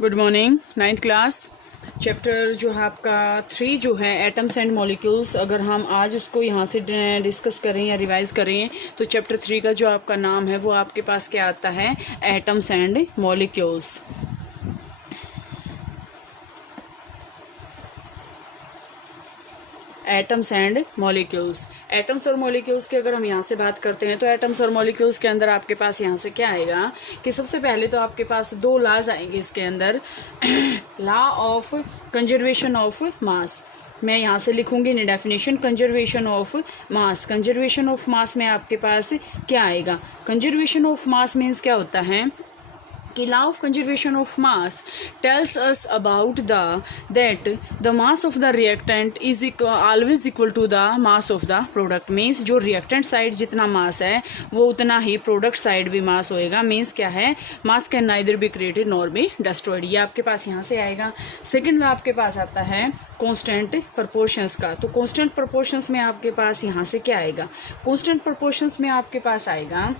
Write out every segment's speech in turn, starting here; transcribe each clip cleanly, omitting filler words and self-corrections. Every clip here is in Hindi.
Good morning. Ninth class chapter जो है आपका 3 जो है एटम्स एंड मॉलिक्यूल्स, अगर हम आज उसको यहाँ से डिस्कस करें या रिवाइज करें तो चैप्टर 3 का जो आपका नाम है वो आपके पास क्या आता है, atoms and molecules. Atoms and molecules. Atoms और मॉलिक्यूल्स की अगर हम यहाँ से बात करते हैं तो एटम्स और मॉलिक्यूल्स के अंदर आपके पास यहाँ से क्या आएगा कि सबसे पहले तो आपके पास 2 लॉज आएंगे इसके अंदर। Law of conservation of mass, मैं यहाँ से लिखूंगी इन definition, conservation of mass. Conservation of mass में आपके पास क्या आएगा, कंजर्वेशन ऑफ मास मीन्स क्या होता है कि law of conservation of mass tells us about that the mass of the reactant is always equal to the mass of the product. Means जो रिएक्टेंट साइड जितना मास है वो उतना ही प्रोडक्ट साइड भी मास होएगा। मीन्स क्या है, मास can neither be created nor be destroyed. ये आपके पास यहाँ से आएगा। सेकेंड लॉ आपके पास आता है कॉन्स्टेंट प्रपोर्शंस का। तो कॉन्स्टेंट प्रपोर्शंस में आपके पास यहाँ से क्या आएगा, कॉन्स्टेंट प्रपोर्शंस में आपके पास आएगा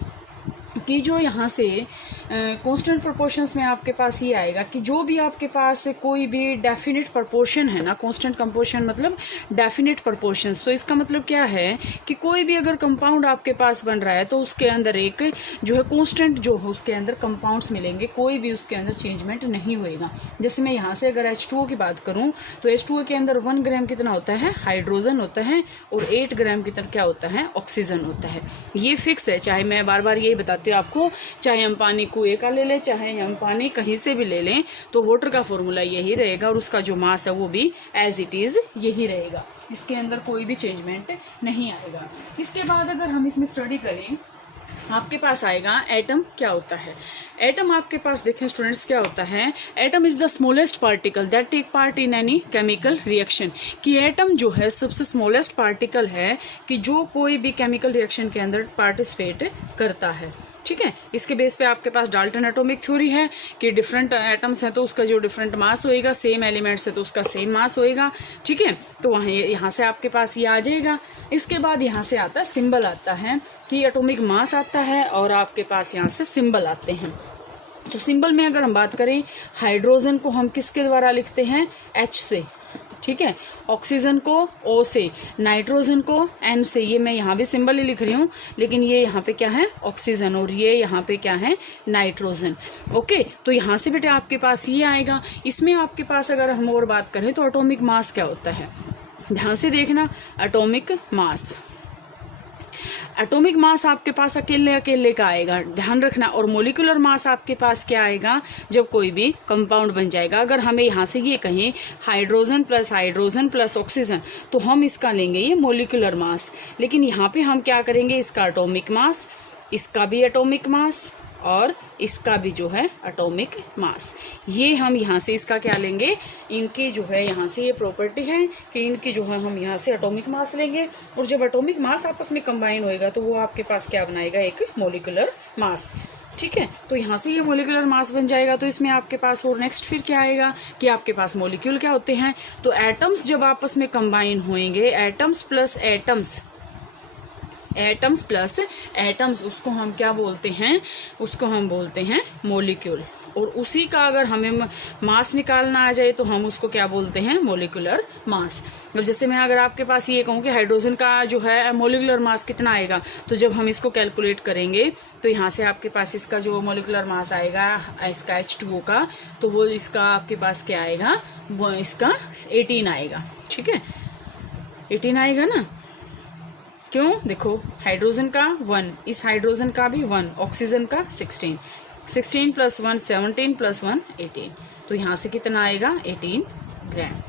कि जो यहाँ से कांस्टेंट प्रोपोर्शंस में आपके पास ये आएगा कि जो भी आपके पास कोई भी डेफिनेट प्रोपोर्शन है ना, कांस्टेंट कंपोजिशन मतलब डेफिनेट प्रोपोर्शंस। तो इसका मतलब क्या है कि कोई भी अगर कंपाउंड आपके पास बन रहा है तो उसके अंदर एक जो है कांस्टेंट जो है उसके अंदर कंपाउंड्स मिलेंगे, कोई भी उसके अंदर चेंजमेंट नहीं होएगा। जैसे मैं यहाँ से अगर H2O की बात करूँ तो H2O के अंदर 1 ग्राम कितना होता है, हाइड्रोजन होता है, और 8 ग्राम कितना क्या होता है, ऑक्सीजन होता है। ये फिक्स है, चाहे मैं बार बार यही बताती हूँ आपको, चाहे हम पानी कुएं का ले लें, चाहे हम पानी कहीं से भी ले लें, तो वाटर का फॉर्मूला यही रहेगा और उसका जो मास है वो भी एज इट इज यही रहेगा। इसके अंदर कोई भी चेंजमेंट नहीं आएगा। इसके बाद अगर हम इसमें स्टडी करें आपके पास आएगा एटम क्या होता है। एटम आपके पास देखें स्टूडेंट्स क्या होता है, atom is the smallest particle that take part in any chemical reaction. कि एटम जो है सबसे स्मॉलेस्ट पार्टिकल है कि जो कोई भी केमिकल रिएक्शन के अंदर पार्टिसिपेट करता है। ठीक है, इसके बेस पे आपके पास डाल्टन एटॉमिक थ्योरी है कि डिफरेंट एटम्स हैं तो उसका जो डिफरेंट मास होएगा, सेम एलिमेंट्स है तो उसका सेम मास होएगा। ठीक है, तो वहाँ यहाँ से आपके पास ये आ जाएगा। इसके बाद यहाँ से आता है सिंबल आता है कि एटॉमिक मास आता है और आपके पास यहाँ से सिंबल आते हैं। तो सिंबल में अगर हम बात करें, हाइड्रोजन को हम किसके द्वारा लिखते हैं, H से। ठीक है, ऑक्सीजन को O से, नाइट्रोजन को N से। ये मैं यहाँ भी सिंबल ही लिख रही हूँ, लेकिन ये यहाँ पे क्या है, ऑक्सीजन, और ये यहाँ पे क्या है, नाइट्रोजन। ओके, तो यहाँ से बेटे आपके पास ये आएगा। इसमें आपके पास अगर हम और बात करें तो एटॉमिक मास क्या होता है, ध्यान से देखना। एटॉमिक मास, एटॉमिक मास आपके पास अकेले अकेले का आएगा, ध्यान रखना। और मोलिकुलर मास आपके पास क्या आएगा, जब कोई भी कंपाउंड बन जाएगा। अगर हमें यहाँ से ये कहें हाइड्रोजन प्लस ऑक्सीजन, तो हम इसका लेंगे ये मोलिकुलर मास। लेकिन यहाँ पे हम क्या करेंगे, इसका एटॉमिक मास, इसका भी एटॉमिक मास और इसका भी जो है एटॉमिक मास। ये हम यहाँ से इसका क्या लेंगे, इनकी जो है यहाँ से ये प्रॉपर्टी है कि इनकी जो है हम यहाँ से एटॉमिक मास लेंगे। और जब एटॉमिक मास आपस में कंबाइन होएगा तो वो आपके पास क्या बनाएगा, एक मोलिकुलर मास। ठीक है, तो यहाँ से ये मोलिकुलर मास बन जाएगा। तो इसमें आपके पास और नेक्स्ट फिर क्या आएगा कि आपके पास मोलिक्यूल क्या होते हैं। तो एटम्स जब आपस में कंबाइन होएंगे, एटम्स प्लस एटम्स, उसको हम क्या बोलते हैं, उसको हम बोलते हैं मोलिक्यूल। और उसी का अगर हमें मास निकालना आ जाए तो हम उसको क्या बोलते हैं, मोलिकुलर मास। अब जैसे मैं अगर आपके पास ये कहूँ कि हाइड्रोजन का जो है मोलिकुलर मास कितना आएगा, तो जब हम इसको कैलकुलेट करेंगे तो यहाँ से आपके पास इसका जो मोलिकुलर मास आएगा इसका H2O का, तो वो इसका आपके पास क्या आएगा, वो इसका 18 आएगा। ठीक है, 18 आएगा ना। क्यों, देखो हाइड्रोजन का 1, इस हाइड्रोजन का भी 1, ऑक्सीजन का 16 प्लस 1 17 प्लस 1 18, तो यहाँ से कितना आएगा, 18 ग्राम।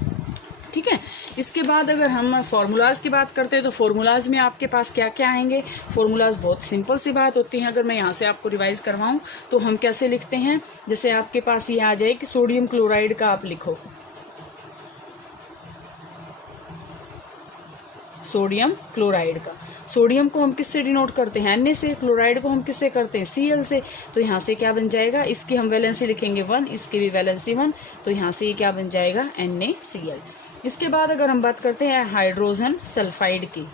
ठीक है, इसके बाद अगर हम फार्मूलाज की बात करते हैं तो फार्मूलाज में आपके पास क्या क्या आएंगे। फार्मूलाज बहुत सिंपल सी बात होती है। अगर मैं यहाँ से आपको रिवाइज करवाऊँ तो हम कैसे लिखते हैं, जैसे आपके पास ये आ जाए कि सोडियम क्लोराइड का आप लिखो, सोडियम क्लोराइड का। सोडियम को हम किससे डिनोट करते हैं, Na से। क्लोराइड को हम किससे करते हैं, Cl से। तो यहाँ से क्या बन जाएगा, इसकी हम वैलेंसी लिखेंगे 1, इसकी भी वैलेंसी 1, तो यहाँ से ये क्या बन जाएगा, NaCl। इसके बाद अगर हम बात करते हैं हाइड्रोजन सल्फाइड की,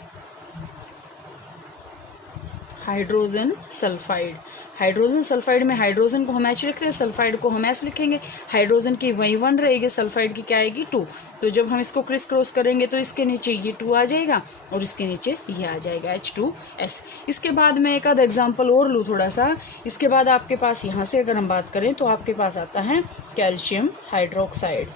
हाइड्रोजन सल्फाइड। हाइड्रोजन सल्फाइड में हाइड्रोजन को हम H लिखते हैं, सल्फाइड को हम S लिखेंगे। हाइड्रोजन की वही 1 रहेगी, सल्फाइड की क्या आएगी 2। तो जब हम इसको क्रिस क्रॉस करेंगे तो इसके नीचे ये 2 आ जाएगा और इसके नीचे ये आ जाएगा H2S। इसके बाद मैं एक आधा एग्जाम्पल और लूँ थोड़ा सा। इसके बाद आपके पास यहाँ से अगर हम बात करें तो आपके पास आता है कैल्शियम हाइड्रोक्साइड।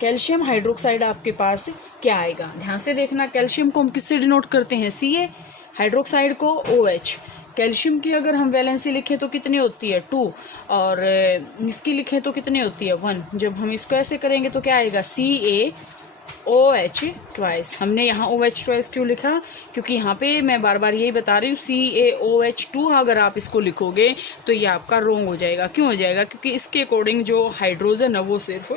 कैल्शियम हाइड्रोक्साइड आपके पास क्या आएगा, ध्यान से देखना। कैल्शियम को हम किससे डिनोट करते हैं, Ca, हाइड्रोक्साइड को OH। कैल्शियम की अगर हम वैलेंसी लिखें तो कितनी होती है 2, और इसकी लिखें तो कितनी होती है 1। जब हम इसको ऐसे करेंगे तो क्या आएगा CaOH ट्वाइस। हमने यहाँ OH ट्वाइस क्यों लिखा, क्योंकि यहाँ पे मैं बार बार यही बता रही हूँ CaOH2 अगर आप इसको लिखोगे तो ये आपका रॉन्ग हो जाएगा। क्यों हो जाएगा, क्योंकि इसके अकॉर्डिंग जो हाइड्रोजन है वो सिर्फ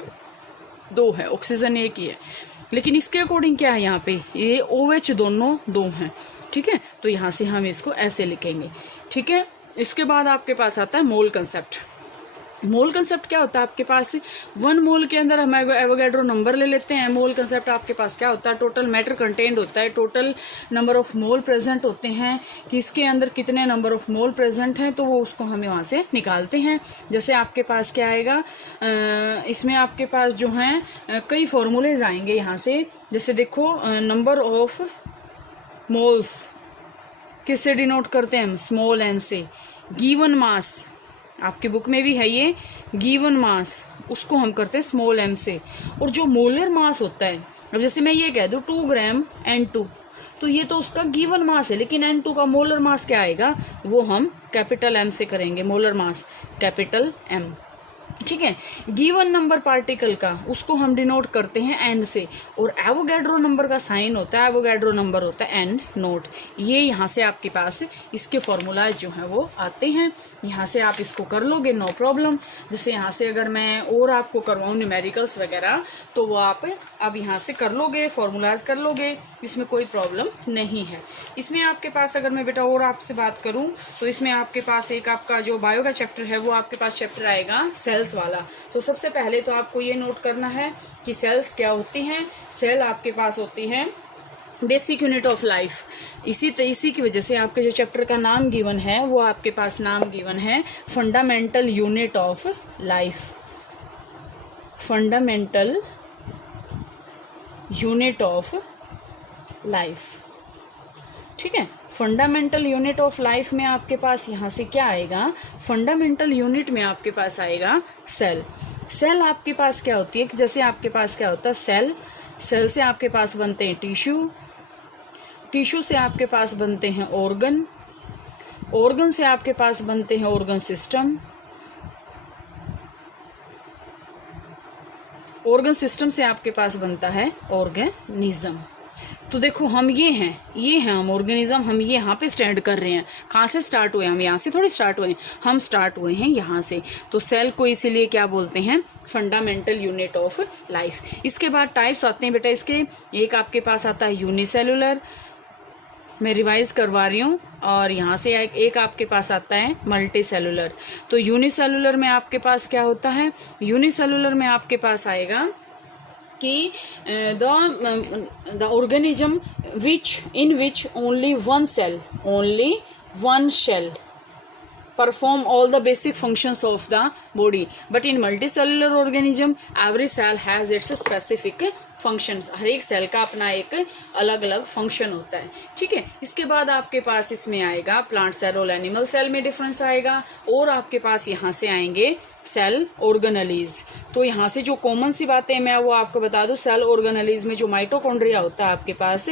2 है, ऑक्सीजन एक ही है। लेकिन इसके अकॉर्डिंग क्या है, यहाँ पे ये OH दोनों 2 हैं, ठीक है। तो यहाँ से हम इसको ऐसे लिखेंगे, ठीक है। इसके बाद आपके पास आता है मोल कंसेप्ट। मोल कंसेप्ट क्या होता है आपके पास, 1 मोल के अंदर हम एवोगैड्रो नंबर ले लेते हैं। मोल कंसेप्ट आपके पास क्या होता है, टोटल मैटर कंटेंट होता है, total number of mole present होते हैं कि इसके अंदर कितने नंबर ऑफ मोल प्रेजेंट हैं, तो वो उसको हम वहाँ से निकालते हैं। जैसे आपके पास क्या आएगा, इसमें आपके पास जो हैं कई फॉर्मूलेज आएंगे यहाँ से। जैसे देखो नंबर ऑफ मोल्स किससे डिनोट करते हैं हम, स्मॉल एन से। गिवन मास आपकी बुक में भी है ये, गिवन मास उसको हम करते हैं स्मॉल m से। और जो मोलर मास होता है, अब जैसे मैं ये कह दूँ 2 ग्राम N2, तो ये तो उसका गिवन मास है, लेकिन N2 का मोलर मास क्या आएगा, वो हम कैपिटल M से करेंगे, मोलर मास कैपिटल M, ठीक है। गिवन नंबर पार्टिकल का उसको हम डिनोट करते हैं N से, और एवोगैड्रो नंबर का साइन होता है, एवोगैड्रो नंबर होता है N नोट। ये यहाँ से आपके पास इसके फॉर्मूलाज जो हैं वो आते हैं, यहाँ से आप इसको कर लोगे, नो प्रॉब्लम। जैसे यहाँ से अगर मैं और आपको करवाऊँ न्यूमेरिकल्स वगैरह तो वो आप अब यहाँ से कर लोगे, फॉर्मूलाज कर लोगे, इसमें कोई प्रॉब्लम नहीं है। इसमें आपके पास अगर मैं बेटा और आपसे बात करूँ तो इसमें आपके पास एक आपका जो बायो का चैप्टर है वो आपके पास चैप्टर आएगा सेल्स वाला। तो सबसे पहले तो आपको ये नोट करना है कि सेल्स क्या होती हैं। सेल आपके पास होती हैं बेसिक यूनिट ऑफ लाइफ। इसी की वजह से आपके जो चैप्टर का नाम गिवन है वो आपके पास नाम गिवन है fundamental unit of life. Fundamental unit of life, ठीक है। फंडामेंटल यूनिट ऑफ लाइफ में आपके पास यहाँ से क्या आएगा, फंडामेंटल यूनिट में आपके पास आएगा सेल। सेल आपके पास क्या होती है, जैसे आपके पास क्या होता है सेल, सेल से आपके पास बनते हैं टिश्यू, टिश्यू से आपके पास बनते हैं ऑर्गन, ऑर्गन से आपके पास बनते हैं ऑर्गन सिस्टम, ऑर्गन सिस्टम से आपके पास बनता है ऑर्गेनिज्म। तो देखो हम ये हैं हम ऑर्गेनिज्म, हम ये यहाँ पे स्टैंड कर रहे हैं। कहाँ से स्टार्ट हुए, हम यहाँ से थोड़ी स्टार्ट हुए, हम स्टार्ट हुए हैं यहाँ से। तो सेल को इसीलिए क्या बोलते हैं, फंडामेंटल यूनिट ऑफ लाइफ। इसके बाद टाइप्स आते हैं बेटा इसके, एक आपके पास आता है यूनिसेलुलर, मैं रिवाइज करवा रही हूँ, और यहाँ से एक आपके पास आता है मल्टी सेलुलर। तो यूनिसेलुलर में आपके पास क्या होता है, यूनिसेलुलर में आपके पास आएगा कि the organism in which only one cell perform all the basic functions of the body, but in multicellular organism every cell has its specific functions। हर एक सेल का अपना एक अलग अलग फंक्शन होता है, ठीक है। इसके बाद आपके पास इसमें आएगा प्लांट सेल और एनिमल सेल में डिफरेंस आएगा, और आपके पास यहाँ से आएंगे सेल ऑर्गेनेलीज। तो यहाँ से जो कॉमन सी बातें मैं वो आपको बता दूं, सेल ऑर्गेनेलीज में जो माइटोकॉन्ड्रिया होता है आपके पास,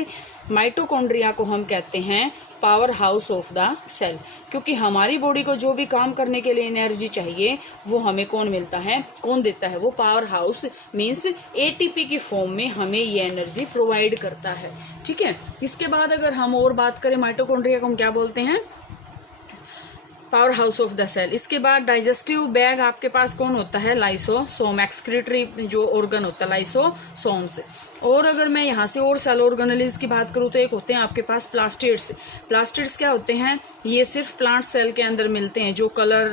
माइटोकॉन्ड्रिया को हम कहते हैं powerhouse of the cell, क्योंकि हमारी बॉडी को जो भी काम करने के लिए एनर्जी चाहिए वो हमें कौन मिलता है, कौन देता है, वो पावर हाउस मीन्स एटीपी की फॉर्म में हमें ये एनर्जी प्रोवाइड करता है, ठीक है। इसके बाद अगर हम और बात करें माइटोकॉन्ड्रिया को हम क्या बोलते हैं, powerhouse of the cell. इसके बाद डाइजेस्टिव बैग आपके पास कौन होता है, लाइसोसोम, एक्सक्रीटरी जो ऑर्गन होता है लाइसोसोम्स। और अगर मैं यहाँ से और सेल ऑर्गेनेलिज की बात करूँ तो एक होते हैं आपके पास प्लास्टिड्स। प्लास्टिड्स क्या होते हैं, ये सिर्फ प्लांट सेल के अंदर मिलते हैं, जो कलर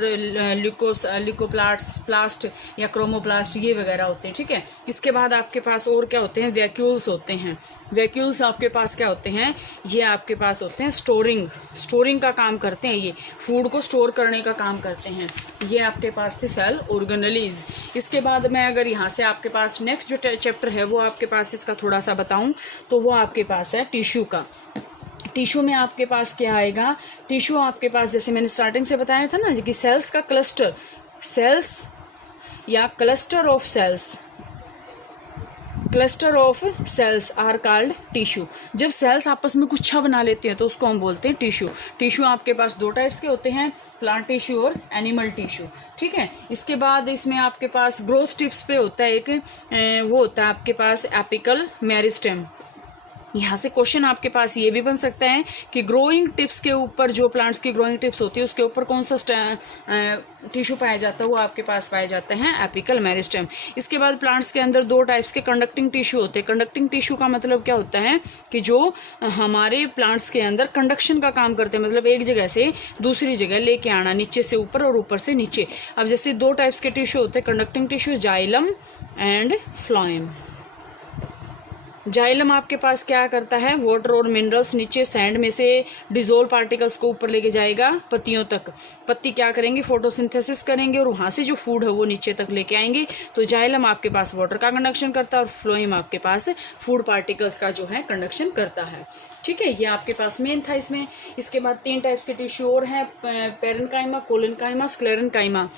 लिकोप्लास्ट या क्रोमोप्लास्ट ये वगैरह होते हैं, ठीक है। इसके बाद आपके पास और क्या होते हैं, वैक्यूल्स होते हैं। वैक्यूल्स आपके पास क्या होते हैं, ये आपके पास होते हैं स्टोरिंग का काम करते हैं, ये फूड को स्टोर करने का काम करते हैं। ये आपके पास थे सेल ऑर्गेनेलिज। इसके बाद मैं अगर यहाँ से आपके पास नेक्स्ट जो चैप्टर है वो आपके पास इसका थोड़ा सा बताऊं तो वो आपके पास है टिश्यू का। टिश्यू में आपके पास क्या आएगा, टिश्यू आपके पास जैसे मैंने स्टार्टिंग से बताया था ना कि सेल्स का क्लस्टर, सेल्स या cluster of cells are called tissue. जब सेल्स आपस में गुच्छा बना लेते हैं तो उसको हम बोलते हैं टिश्यू। टिश्यू आपके पास दो टाइप्स के होते हैं, प्लांट टिश्यू और एनिमल टिश्यू, ठीक है। इसके बाद इसमें आपके पास ग्रोथ टिप्स पे होता है एक वो होता है आपके पास एपिकल मेरिस्टेम। यहाँ से क्वेश्चन आपके पास ये भी बन सकता है कि ग्रोइंग टिप्स के ऊपर, जो प्लांट्स की ग्रोइंग टिप्स होती है उसके ऊपर कौन सा टिश्यू पाया जाता है, वो आपके पास पाए जाते हैं एपिकल मेरिस्टेम। इसके बाद प्लांट्स के अंदर दो टाइप्स के कंडक्टिंग टिश्यू होते हैं। कंडक्टिंग टिश्यू का मतलब क्या होता है कि जो हमारे प्लांट्स के अंदर कंडक्शन का काम करते हैं, मतलब एक जगह से दूसरी जगह लेके आना, नीचे से ऊपर और ऊपर से नीचे। अब जैसे दो टाइप्स के टिश्यू होते हैं conducting tissue, xylem and phloem. Xylem आपके पास क्या करता है, वाटर और मिनरल्स नीचे सैंड में से डिजोल्व पार्टिकल्स को ऊपर लेके जाएगा पत्तियों तक। पत्ती क्या करेंगे, फोटोसिंथेसिस करेंगे और वहाँ से जो फूड है वो नीचे तक लेके आएंगे। तो जाइलम आपके पास वाटर का कंडक्शन करता है और फ्लोएम आपके पास फूड पार्टिकल्स का जो है कंडक्शन करता है, ठीक है। ये आपके पास मेन था इसमें। इसके बाद तीन टाइप्स के टिश्यू और हैं, पेरेन्काइमा, कोलेनकाइमा, स्क्लेरेन्काइमा।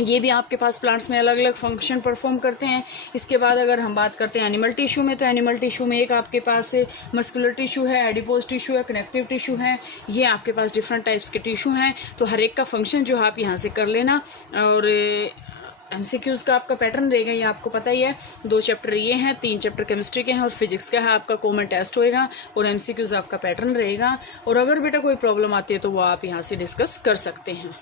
ये भी आपके पास प्लांट्स में अलग अलग फंक्शन परफॉर्म करते हैं। इसके बाद अगर हम बात करते हैं एनिमल टिश्यू में, तो एनिमल टिश्यू में एक आपके पास मस्कुलर टिश्यू है, एडिपोज टिश्यू है, कनेक्टिव टिश्यू है। ये आपके पास डिफरेंट टाइप्स के टिश्यू हैं। तो हर एक का फंक्शन जो है आप यहाँ से कर लेना। और एमसीक्यूज़ का आपका पैटर्न रहेगा, ये आपको पता ही है। 2 चैप्टर ये हैं, 3 चैप्टर केमिस्ट्री के हैं और फिजिक्स का है। आपका कॉमन टेस्ट होएगा और एमसीक्यूज़ आपका पैटर्न रहेगा। और अगर बेटा कोई प्रॉब्लम आती है तो वो आप यहाँ से डिस्कस कर सकते हैं।